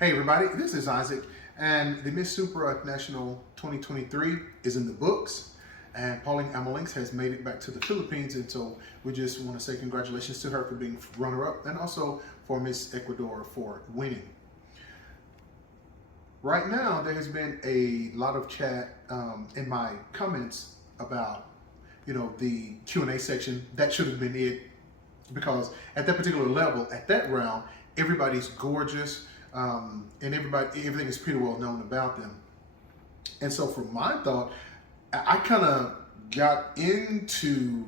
Hey everybody, this is Isaac, and the Miss Supranational 2023 is in the books, and Pauline Amelinckx has made it back to the Philippines, and so we just want to say congratulations to her for being runner-up, and also for Miss Ecuador for winning. Right now, there has been a lot of chat in my comments about, the Q&A section. That should have been it, because at that particular level, at that round, everybody's gorgeous. And everything is pretty well known about them. And so for my thought, I kind of got into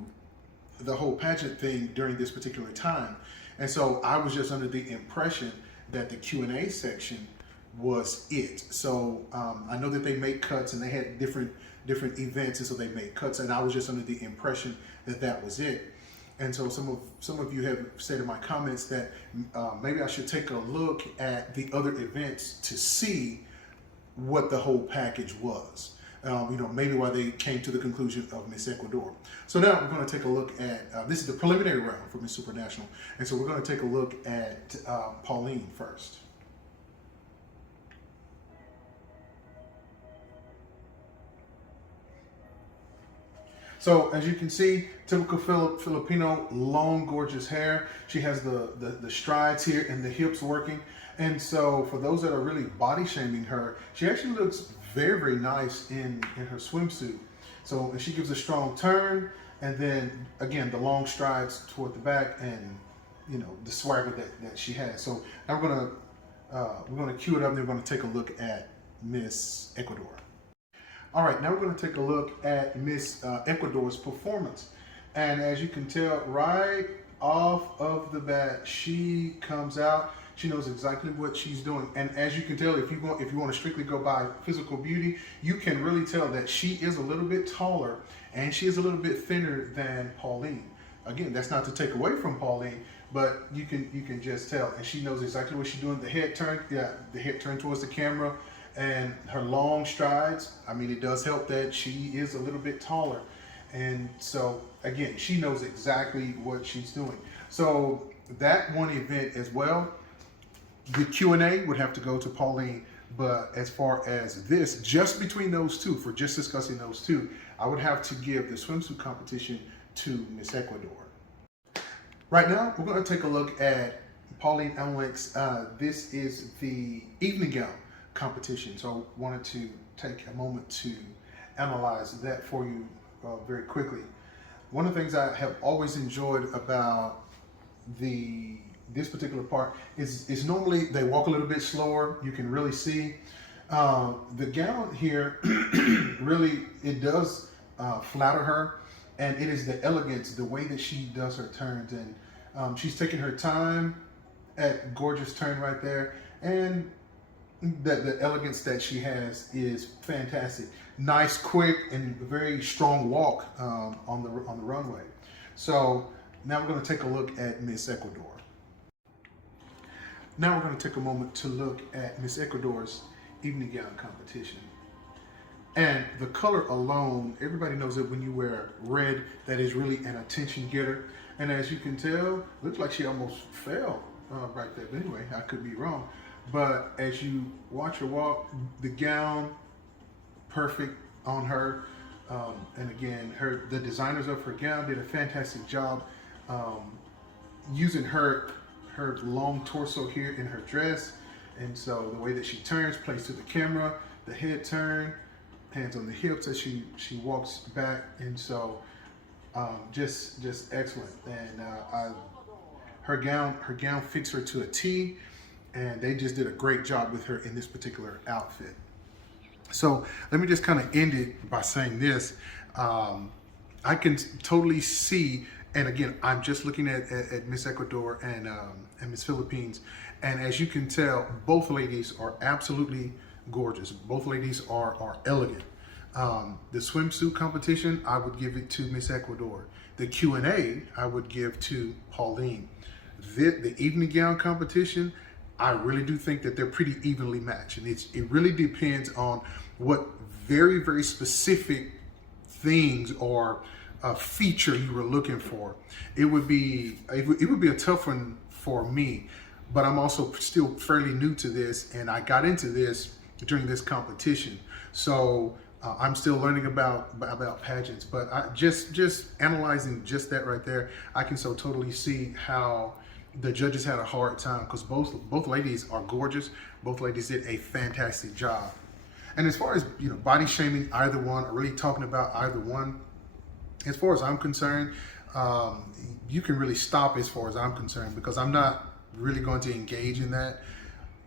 the whole pageant thing during this particular time. And so I was just under the impression that the Q&A section was it. So I know that they make cuts and they had different events, and so they made cuts, and I was just under the impression that that was it. And so some of you have said in my comments that maybe I should take a look at the other events to see what the whole package was. Maybe why they came to the conclusion of Miss Ecuador. So now we're going to take a look at, this is the preliminary round for Miss Supranational. And so we're going to take a look at Pauline first. So as you can see, typical Filipino, long, gorgeous hair. She has the strides here and the hips working. And so for those that are really body shaming her, she actually looks very, very nice in her swimsuit. So she gives a strong turn, and then again, the long strides toward the back, and the swagger that she has. So now we're gonna cue it up, and then we're gonna take a look at Miss Ecuador. All right, now we're going to take a look at Miss Ecuador's performance. And as you can tell, right off of the bat, she comes out. She knows exactly what she's doing. And as you can tell, if you want to strictly go by physical beauty, you can really tell that she is a little bit taller and she is a little bit thinner than Pauline. Again, that's not to take away from Pauline, but you can just tell. And she knows exactly what she's doing. The head turn towards the camera. And her long strides, I mean, it does help that she is a little bit taller. And so, again, she knows exactly what she's doing. So that one event as well, the Q&A would have to go to Pauline. But as far as this, just between those two, for just discussing those two, I would have to give the swimsuit competition to Miss Ecuador. Right now, we're going to take a look at Pauline Amelinckx. This is the evening gown competition. So I wanted to take a moment to analyze that for you very quickly. One of the things I have always enjoyed about this particular part is normally they walk a little bit slower. You can really see the gown here. Really, it does flatter her, and it is the elegance, the way that she does her turns, and she's taking her time at gorgeous turn right there, and the elegance that she has is fantastic. Nice, quick, and very strong walk on the runway. So now we're going to take a look at Miss Ecuador. Now we're going to take a moment to look at Miss Ecuador's evening gown competition. And the color alone, everybody knows that when you wear red, that is really an attention getter. And as you can tell, looks like she almost fell right there. But anyway, I could be wrong. But as you watch her walk, the gown, perfect on her. And again, the designers of her gown did a fantastic job using her long torso here in her dress. And so the way that she turns, plays to the camera, the head turn, hands on the hips as she walks back. And so just excellent. And her gown fits her to a T. And they just did a great job with her in this particular outfit. So let me just kind of end it by saying this. I can totally see, and again, I'm just looking at Miss Ecuador and Miss Philippines. And as you can tell, both ladies are absolutely gorgeous. Both ladies are elegant. The swimsuit competition, I would give it to Miss Ecuador. The Q&A, I would give to Pauline. The evening gown competition, I really do think that they're pretty evenly matched, and it really depends on what very, very specific things or feature you were looking for. It would be a tough one for me, but I'm also still fairly new to this, and I got into this during this competition. So I'm still learning about pageants, but just analyzing just that right there, I can so totally see how the judges had a hard time, because both ladies are gorgeous. Both ladies did a fantastic job. And as far as body shaming either one, or really talking about either one, as far as I'm concerned, you can really stop as far as I'm concerned, because I'm not really going to engage in that.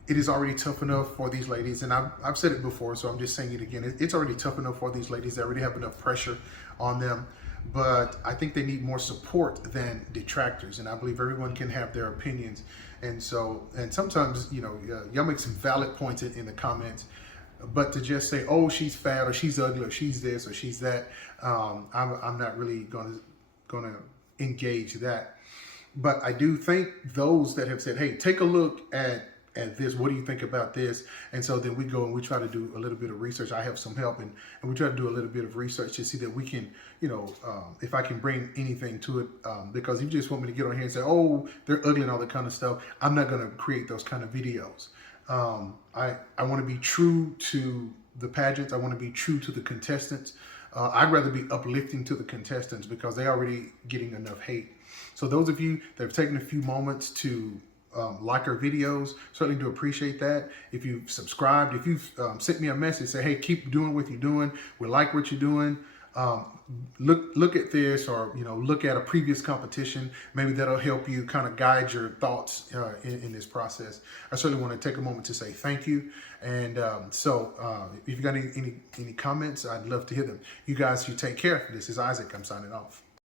It is already tough enough for these ladies, and I've said it before, so I'm just saying it again. It's already tough enough for these ladies. They already have enough pressure on them, but I think they need more support than detractors, and I believe everyone can have their opinions. And sometimes, y'all make some valid points in the comments, but to just say, oh, she's fat, or she's ugly, or she's this, or she's that, I'm not really gonna engage that. But I do think those that have said, hey, take a look at this, what do you think about this? And so then we go and we try to do a little bit of research. I have some help, and we try to do a little bit of research to see that we can, if I can bring anything to it, because if you just want me to get on here and say, oh, they're ugly and all that kind of stuff, I'm not going to create those kind of videos. I want to be true to the pageants. I want to be true to the contestants. I'd rather be uplifting to the contestants, because they're already getting enough hate. So those of you that have taken a few moments to like our videos, certainly do appreciate that. If you've subscribed, if you've sent me a message, say, hey, keep doing what you're doing, we like what you're doing, look at this, or look at a previous competition. Maybe that'll help you kind of guide your thoughts in this process. I certainly want to take a moment to say thank you. And if you've got any comments, I'd love to hear them. You guys, you take care. This is Isaac. I'm signing off.